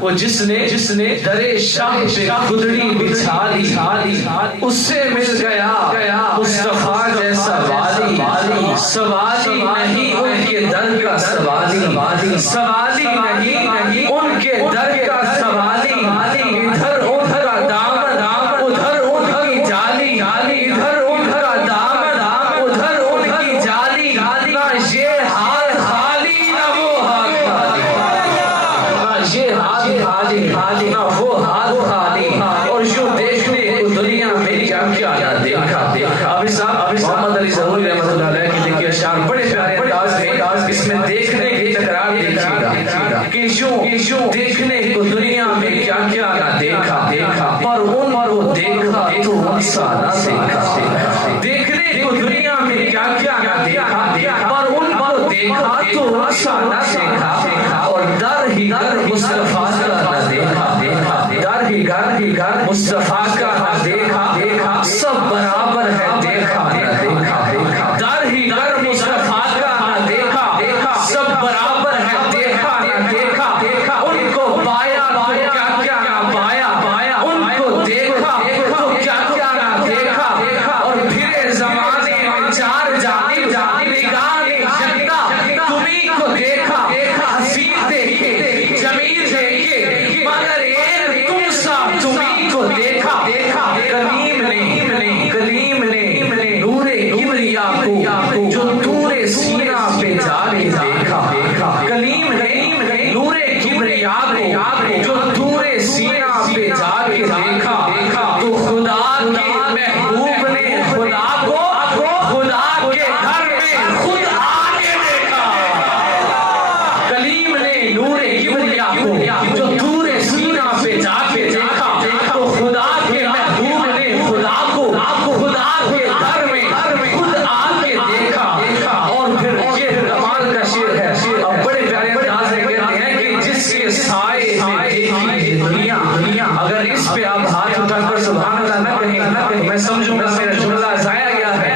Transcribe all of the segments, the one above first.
وہ جس نے درے شاہ پہ گدڑی بچھا دی اس سے مل گیا مصطفیٰ جیسا والی سوالی نہیں ان کے در کا سوالی نہیں ان کے در کا سوالی ادھر ادھر دامن ادھر ان کی جالی ادھر ادھر دامن ادھر ان کی جالی نہ یہ ہاتھ خالی نہ وہ ہاتھ خالی یہ ہاتھ خالی نہ وہ ہاتھ خالی اور یوں دیکھنے کو دنیا میں کیا کیا نہ دیکھا ابھی صاحب محمد علی ظہوری رحمۃ اللہ علیہ کی لکھی اشعار بڑے پیارے انداز میں اس میں دیکھنے کی تکرار دیکھیے گا کہ یوں دیکھنے کو دنیا میں کیا کیا نہ دیکھا پر ان وہ دیکھا تو ایسا نہ دیکھا دیکھنے کو دنیا میں کیا کیا نہ دیکھا پر ان وہ دیکھا تو ایسا نہ دیکھا اور در ہی در مصطفیٰ کا نہ دیکھا در ہی در مصطفیٰ کا نہ دیکھا سب برابر ہے دیکھا نہ دیکھا در ہی در مصطفیٰ کا نہ دیکھا سب برابر ہے دیکھا نہ دیکھا ان کو پایا تو کیا کیا نہ پایا ان کو دیکھا تو کیا کیا نہ دیکھا اور پھر زمانے میں چار جانب نگاہ نے جھکتا تمہیں کو دیکھا حسین دیکھے جمیل دیکھے مگر ایک تم سا تمہیں کو دیکھا کلیم نے نور کبریا کو جو نور سینہ پہ جاری دیکھا کلیم نے نور کبریا کو جو نور سینہ پہ جاری دیکھا تو خدا کے محبوب نے خدا کے گھر میں خود آگے دیکھا کلیم نے نور کبریا کو جو نور سینہ پہ جا کے دیکھا تو خدا کے محبوب نے خدا کے گھر میں خود آگے دیکھا اور پھر یہ کمال کا شعر ہے اب بڑے پیارے انداز میں کہتے ہیں کہ جس کے سائے میں دیکھی دنیا اگر اس پہ آپ ہاتھ اٹھا کر سبحان اللہ نہ کہیں میں سمجھوں گا میرا جملہ ضائع گیا ہے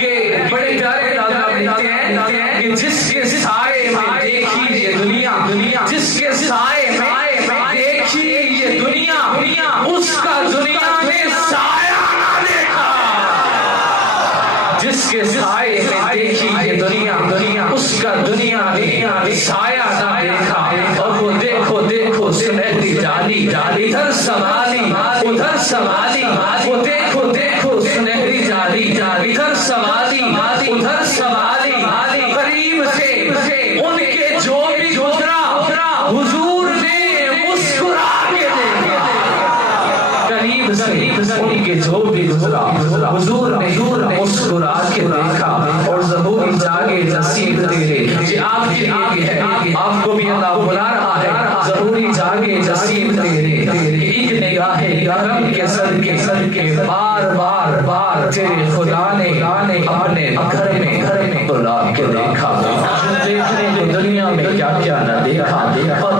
کہ بڑے پیارے انداز میں کہتے ہیں کہ جس کے سائے میں دیکھی یہ دنیا جس کے سائے میں دیکھی یہ دنیا اس کا دنیا نے سایہ نہ دیکھا جس کے سائے میں دیکھی یہ دنیا اس کا دنیا نے سایہ نہ دیکھا اور وہ دیکھو سنہری جالی ادھر سوالی ادھر سوالی وہ دیکھو سنہری جالی ادھر سوالی ادھر سوالی قریب سے ان کے جو بھی گزرا حضور نے مسکرا کے دیکھا قریب سے ان کے جو بھی گزرا حضور نے مسکرا کے دیکھا اور ظہور جاگے نصیب تیرے یہ آپ کے لیے ہے آپ کو بھی اللہ بلا رہا ہے ظہوری جاگے نصیب تیرے ایک نگاہ کرم کے سر کے بار تیرے خدا نے اپنے گھر میں بلا کے دیکھا دیکھنے کو دنیا میں کیا کیا نہ دیکھا اور